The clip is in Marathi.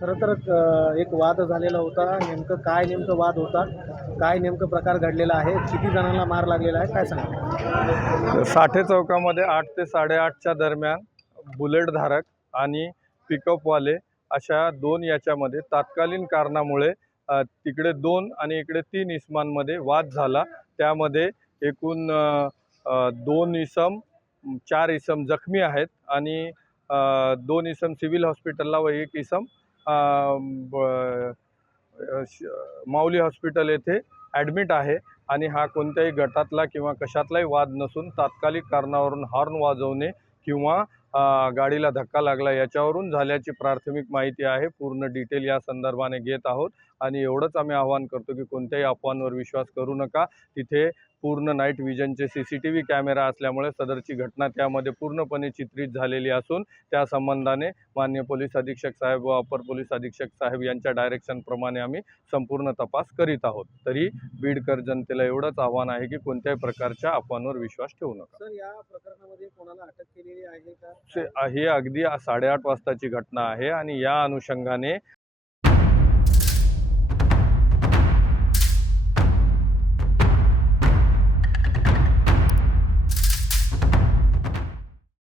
खरं तर एक वाद झालेला होता. नेमकं वाद होता, काय नेमकं प्रकार घडलेला आहे, किती जणांना मार लागलेला आहे, काय सांगा? साठे चौकामध्ये 8 ते 8:30च्या दरम्यान बुलेटधारक आणि पिकअपवाले अशा दोन याच्यामध्ये तात्कालीन कारणामुळे तिकडे 2 आणि इकडे 3 इसमांमध्ये वाद झाला. त्यामध्ये एकूण 2 इसम 4 इसम जखमी आहेत आणि 2 इसम सिव्हिल हॉस्पिटलला व 1 इसम माऊली हॉस्पिटल येथे ॲडमिट आहे. आणि हा कोणत्याही गटातला किंवा कशातलाही वाद नसून तात्कालिक कारणावरून हॉर्न वाजवणे किंवा गाडीला धक्का लागला याच्यावरून झाल्याची प्राथमिक माहिती आहे. पूर्ण डिटेल या संदर्भाने घेत आहोत आणि एवढंच आम्ही आवाहन करतो की कोणत्याही अफवांवर विश्वास करू नका. तिथे पूर्ण नाईट विजनचे CCTV कॅमेरा असल्यामुळे सदरची घटना त्यामध्ये पूर्णपणे चित्रित झालेली असून त्या संबंधाने माननीय पोलीस अधीक्षक साहेब व अपर पोलीस अधीक्षक साहेब यांच्या डायरेक्शनप्रमाणे आम्ही संपूर्ण तपास करीत आहोत. तरी बीडकर जनतेला एवढंच आव्हान आहे की कोणत्याही प्रकारच्या अफवांवर विश्वास ठेवू नका. सर, या प्रकरणामध्ये कोणाला अटक केलेली आहे का? ही अगदी 8:30 वाजताची घटना आहे आणि या अनुषंगाने